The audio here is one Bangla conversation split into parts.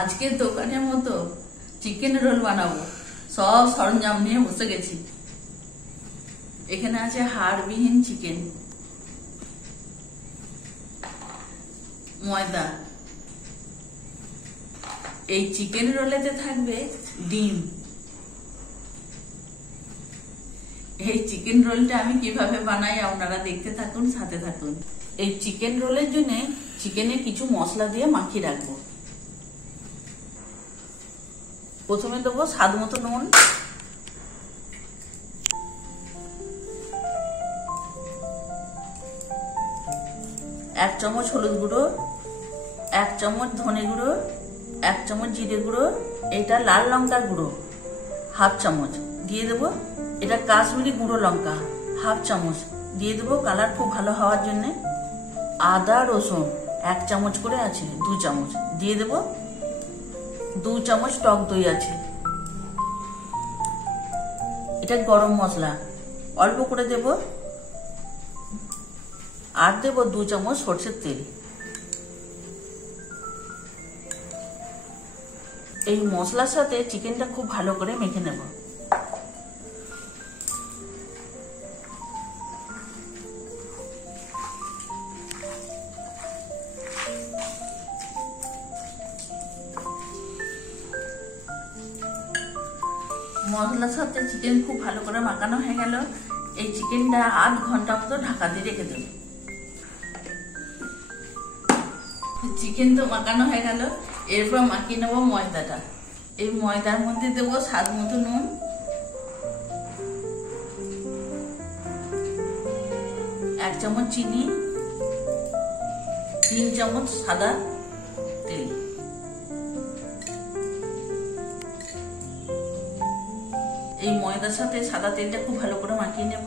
আজকে দোকানের মতো চিকেন রোল বানাবো। সব সরঞ্জাম নিয়ে বসে গেছি। এখানে আছে হাড়বিহীন চিকেন, ময়দা, এই চিকেন রোলেতে থাকবে ডিম। এই চিকেন রোলটা আমি কিভাবে বানাই আপনারা দেখতে থাকুন, সাথে থাকুন। এই চিকেন রোলের জন্য চিকেনে কিছু মশলা দিয়ে মাখিয়ে রাখবো। প্রথমে দেবো স্বাদ মতো নুন, এক চামচ হলুদ গুঁড়ো, এক চামচ ধনে গুঁড়ো, এক চামচ জিরে গুঁড়ো, এটা লাল লঙ্কার গুঁড়ো হাফ চামচ দিয়ে দেবো। এটা কাশ্মীরি গুঁড়ো লঙ্কা হাফ চামচ দিয়ে দেবো কালার খুব ভালো হওয়ার জন্য। আদা রসুন এক চামচ করে আছে, 2 চামচ দিয়ে দেবো। 2 চামচ টক দই আছে। এটা গরম মশলা অল্প করে দেব। আর দেব 2 চামচ সরষের তেল। এই মশলার সাথে চিকেনটা খুব ভালো করে মেখে নেব। মশলার সাথে চিকেন খুব ভালো করে মাখানো হয়ে গেল। এই চিকেনটা আধ ঘন্টা মতো ঢাকা দিয়ে রেখে দেব। চিকেন তো মাখানো হয়ে গেল, এরপর মাখিয়ে নেবো ময়দাটা। এই ময়দার মধ্যে দেবো স্বাদ মতো নুন, এক চামচ চিনি, 3 চামচ সাদা তেল। এই ময়দার সাথে সাদা তেলটা খুব ভালো করে মাখিয়ে নেব।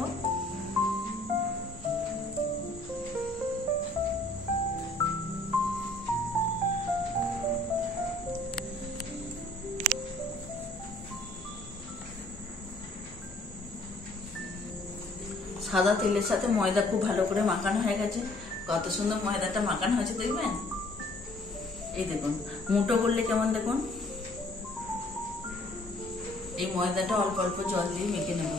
সাদা তেলের সাথে ময়দা খুব ভালো করে মাখানো হয়ে গেছে। কত সুন্দর ময়দাটা মাখানো হয়েছে দেখবেন। এই দেখুন মুঠো করলে কেমন দেখুন। এই ময়দাটা অল্প অল্প জল দিয়ে মেখে নেব।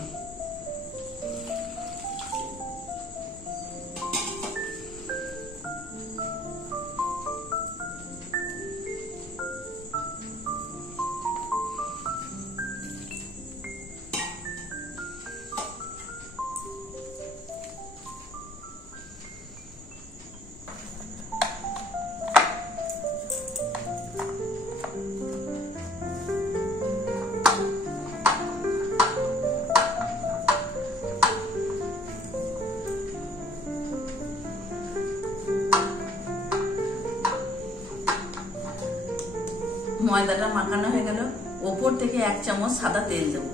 ময়দাটা মাখানো হয়ে গেল। ওপর থেকে 1 চামচ সাদা তেল দেব।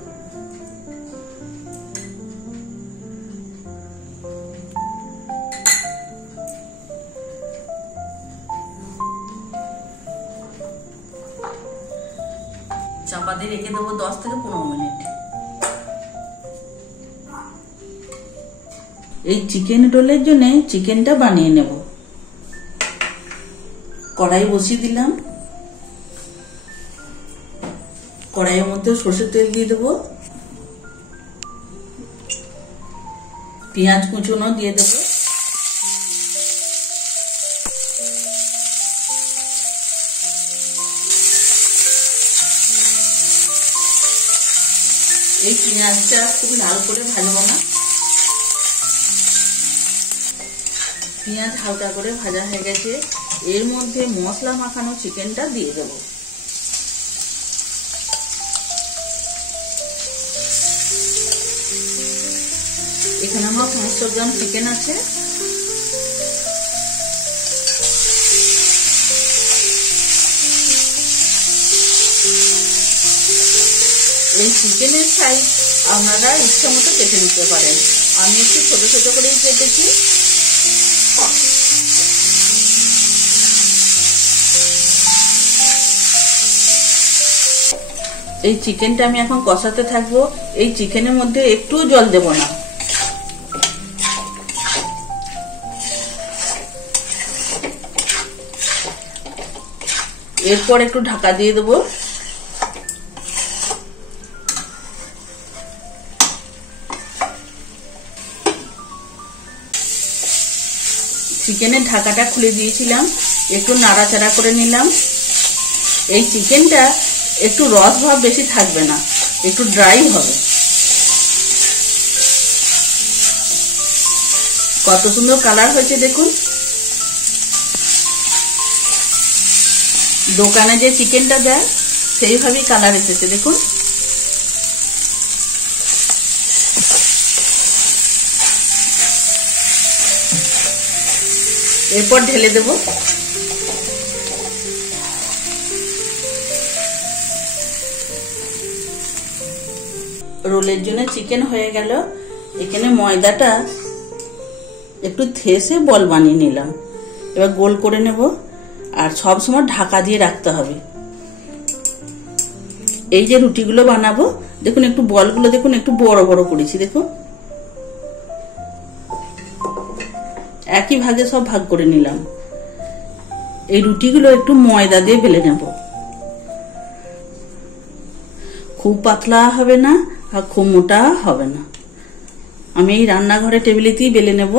চাপা দিয়ে রেখে দেবো 10 থেকে 15 মিনিট। এই চিকেন রোলের জন্য চিকেনটা বানিয়ে নেব। কড়াই বসিয়ে দিলাম। কড়াইয়ের মধ্যে সরষের তেল দিয়ে দেবো, পেঁয়াজ কুচনো দিয়ে দেবো, এই পেঁয়াজটা খুব লাল করে ভাজবো না। পেঁয়াজ হালকা করে ভাজা হয়ে গেছে। এর মধ্যে মশলা মাখানো চিকেনটা দিয়ে দেবো। এখানে আমার 500 গ্রাম চিকেন আছে। এই চিকেনের সাইজ আপনারা ইচ্ছা মতো কেটে নিতে পারেন। আমি একটু ছোট ছোট করেই কেটেছি। এই চিকেনটা আমি এখন কষাতে থাকবো। এই চিকেনের মধ্যে একটু জল দেব না। এরপর একটু ঢাকা দিয়ে দেবো। চিকেনের ঢাকাটা খুলে দিয়েছিলাম, একটু নাড়াচাড়া করে নিলাম। এই চিকেনটা একটু রস ভাব বেশি থাকবে না, একটু ড্রাই হবে। কত সুন্দর কালার হয়েছে দেখুন। দোকানে যে চিকেনটা দেয় সেইভাবেই কালার এসেছে দেখুন। এরপর ঢেলে দেব। রোলের জন্য চিকেন হয়ে গেল। এখানে ময়দাটা একটু থেসে বল বানিয়ে নিলাম। এবার গোল করে নেব, আর সব সময় ঢাকা দিয়ে রাখতে হবে। এই যে রুটিগুলো বানাবো দেখুন, একটু বলগুলো দেখুন একটু বড় বড় করেছি দেখুন। একই ভাগে সব ভাগ করে নিলাম। এই রুটিগুলো একটু ময়দা দিয়ে বেলে নেব। খুব পাতলা হবে না আর খুব মোটা হবে না। আমি এই রান্নাঘরে টেবিলেতেই বেলে নেব।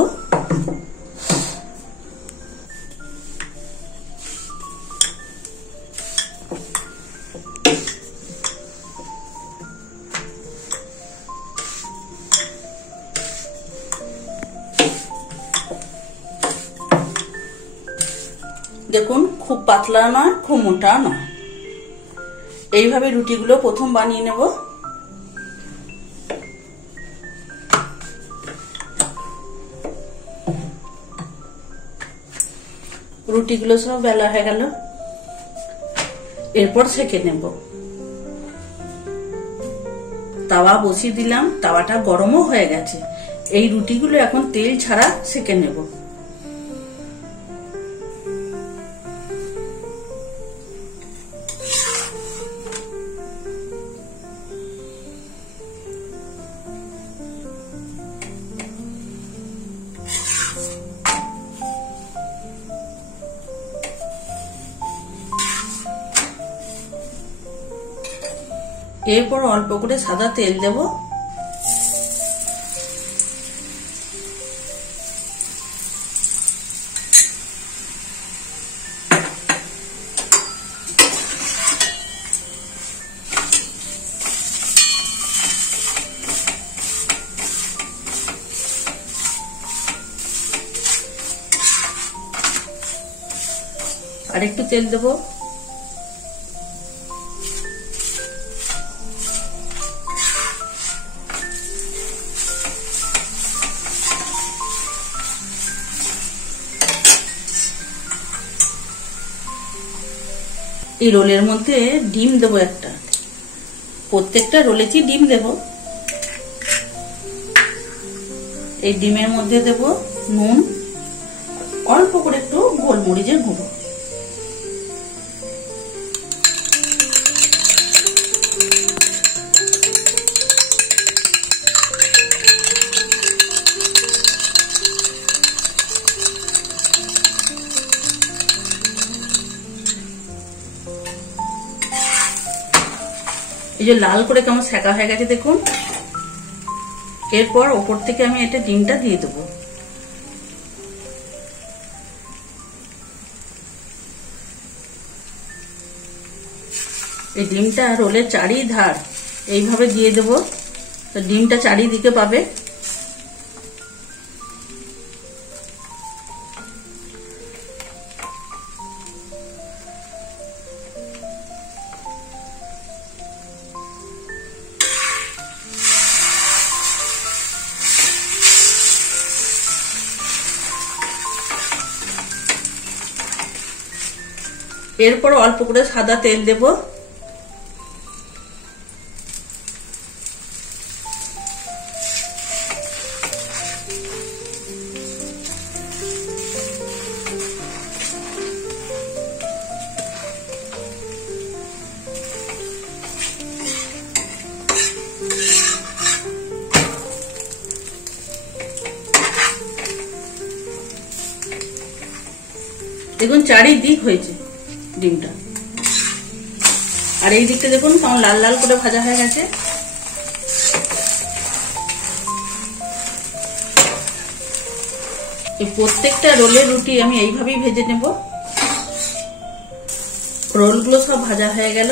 দেখুন খুব পাতলা নয় খুব মোটা নয়। এইভাবে রুটিগুলো প্রথম বানিয়ে নেব। রুটিগুলো সব বেলা হয়ে গেল, এরপর সেঁকে নেব। তাওয়া বসিয়ে দিলাম, তাওয়াটা গরমও হয়ে গেছে। এই রুটিগুলো এখন তেল ছাড়া সেঁকে নেব। এরপর অল্প করে সাদা তেল দেব। আর একটু তেল দেবো। এই রোলের মধ্যে ডিম দেবো একটা, প্রত্যেকটা রোলেতেই ডিম দেব। এই ডিমের মধ্যে দেব নুন, অল্প করে একটু গোলমরিচের গুঁড়ো। এই যে লাল করে কেমন সেকা হয়ে গেছে দেখুন। এরপর ওপর থেকে আমি এটা ডিমটা দিয়ে দেবো। এই ডিমটা রোলের চারিধার এইভাবে দিয়ে দেবো, তো ডিমটা চারিদিকে পাবে। এরপর অল্প করে সাদা তেল দেব। দেখুন চারিদিক হয়েছে ডিমটা। আর এই দিকটা দেখুন কেমন লাল লাল করে ভাজা হয়ে গেছে। এই প্রত্যেকটা রোলের রুটি আমি এইভাবেই ভেজে নেব। রোলগুলো সব ভাজা হয়ে গেল।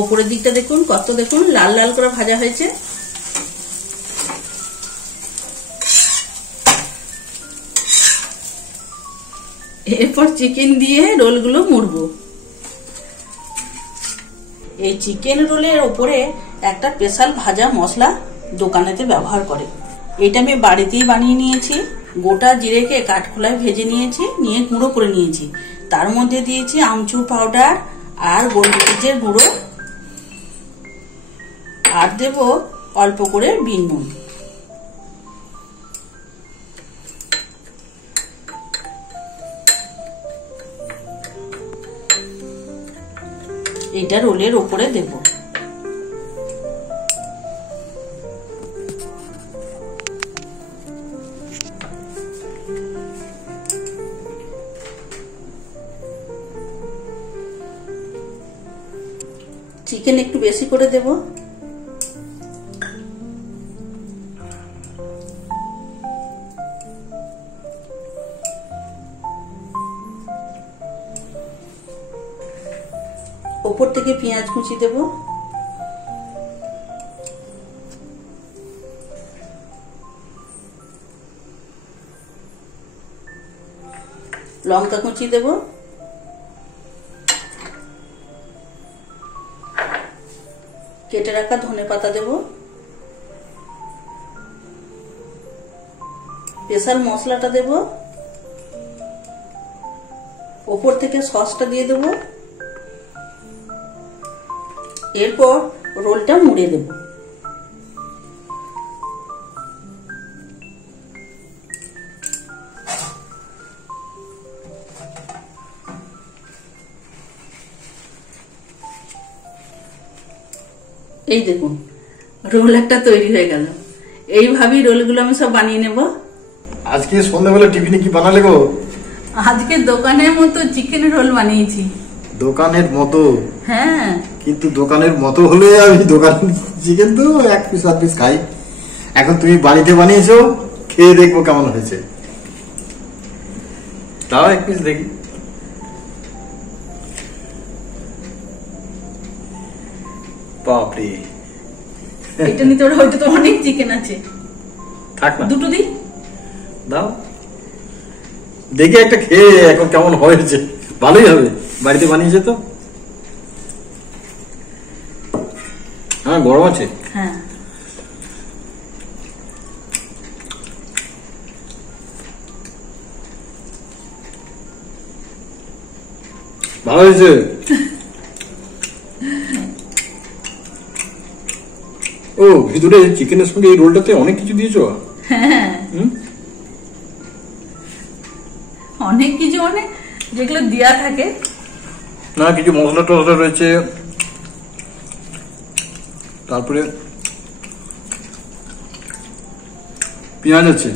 ওপরের দিকটা দেখুন কত দেখুন লাল লাল করে ভাজা হয়েছে। এরপর চিকেন দিয়ে রোলগুলো মুড়বো। এই চিকেন রোলের ওপরে একটা স্পেশাল ভাজা মশলা দোকানেতে ব্যবহার করে। এটা আমি বাড়িতেই বানিয়ে নিয়েছি। গোটা জিরেকে কাঠখোলায় ভেজে নিয়েছি, নিয়ে গুঁড়ো করে নিয়েছি। তার মধ্যে দিয়েছি আমচুর পাউডার আর গোলমরিচের গুঁড়ো, আর দেব অল্প করে বিন নুন। এটা রোলের ওপরে দেব। চিকেন একটু বেশি করে দেব। ওপর থেকে পেঁয়াজ কুচি দেব। লঙ্কা কুচি দেব। কেটে রাখা ধনেপাতা দেব। স্পেশাল মশলাটা দেব। ওপর থেকে সসটা দিয়ে দেব। এরপর রোলটা মুড়ে দেব। এই দেখুন রোল একটা তৈরি হয়ে গেল। এইভাবেই রোলগুলো আমি সব বানিয়ে নেব। আজকে সন্ধ্যাবেলা টিফিনে কি বানালে গো? আজকে দোকানের মতো চিকেন রোল বানিয়েছি। দোকানের মতো? হ্যাঁ। কিন্তু দোকানের মতো হলে আমি দোকানের চিকেন তো এক পিস আধ পিস খাই। এখন তুমি বাড়িতে বানিয়েছো, খেয়ে দেখবো কেমন হয়েছে। তাও এক পিস দেখি। বাপরে, এটা নিতে ওটা তো অনেক চিকেন আছে। থাক না, দুটো দিই। দাও দেখি একটা খেয়ে এখন কেমন হয়েছে। ভালোই হবে, বাড়িতে বানিয়েছে তো। হ্যাঁ গরম আছে। হ্যাঁ ভালো হয়েছে। ও ভিতরে চিকেনের সঙ্গে এই রোলটাতে অনেক কিছু দিয়েছো। হ্যাঁ অনেক কিছু, অনেক যেগুলো দেয়া থাকে না, কিছু মশলা টসলা রয়েছে, তারপরে পেঁয়াজ আছে।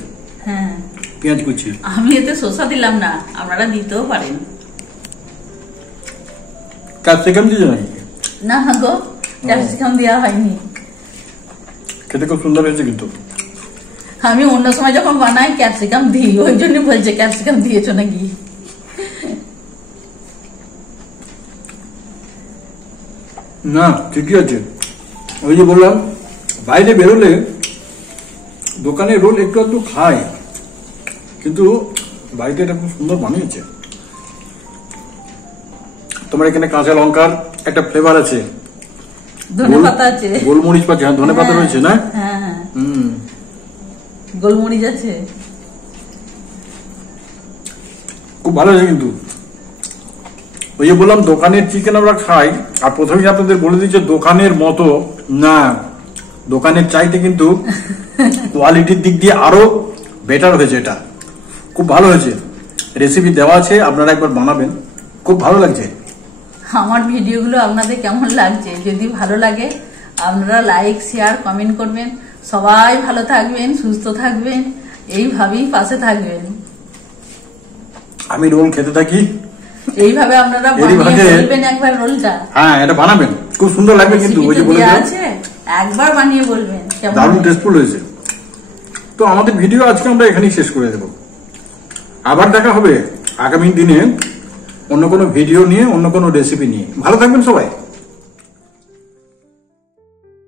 হ্যাঁ পেঁয়াজ কুচি। আমি এতে শসা দিলাম না, আপনারা দিতেও পারেন। ক্যাপসিকাম দিয়েছো নাকি? না গো, ক্যাপসিকাম দেওয়া হয়নি। খেতে খুব সুন্দর হয়েছে কিন্তু। আমি অন্য সময় যখন বানাই ক্যাপসিকাম দিই, ওই জন্য বলছে ক্যাপসিকাম দিয়েছো নাকি। না ঠিকই আছে। ওই যে বললাম বাইরে বেরোলে দোকানে রোল একটু একটু খায়, কিন্তু বাড়িতে এটা খুব সুন্দর বানিয়েছে। তোমার এখানে কাঁচা লঙ্কার একটা ফ্লেভার আছে, ধনেপাতা আছে, গোলমরিচ পাচ্ছে। হ্যাঁ ধনেপাতা রয়েছে না? হ্যাঁ গোলমরিচ আছে, খুব ভালো হয়েছে কিন্তু। ওই যে বললাম দোকানের চিকেন আমরা খাই, আর প্রথমেই আপনাদের বলে দিচ্ছে দোকানের মতো না, দোকানের চাইতে কিন্তু কোয়ালিটির দিক দিয়ে আরো বেটার হয়েছে। এটা খুব ভালো হয়েছে। রেসিপি দেওয়া আছে, আপনারা একবার বানাবেন, খুব ভালো লাগছে। আমার ভিডিওগুলো আপনাদের কেমন লাগছে? যদি ভালো লাগে আপনারা লাইক শেয়ার কমেন্ট করবেন। সবাই ভালো থাকবেন, সুস্থ এইভাবে আপনারা এরই বানিয়ে ভাগে- বলবেন একবার রোলটা। হ্যাঁ এটা বানাবেন, খুব সুন্দর লাগবে কিন্তু ওই যে রেসিপিতে বলে দেয়া দিলাম। আছে, একবার বানিয়ে বলবেন কেমন দারুণ হয়। টেস্টফুল হয়েছে। তো আমাদের ভিডিও আজকে আমরা এখানেই শেষ করে দেব। আবার দেখা হবে আগামী দিনে অন্য কোনো ভিডিও নিয়ে, অন্য কোনো রেসিপি নিয়ে। ভালো থাকবেন সবাই।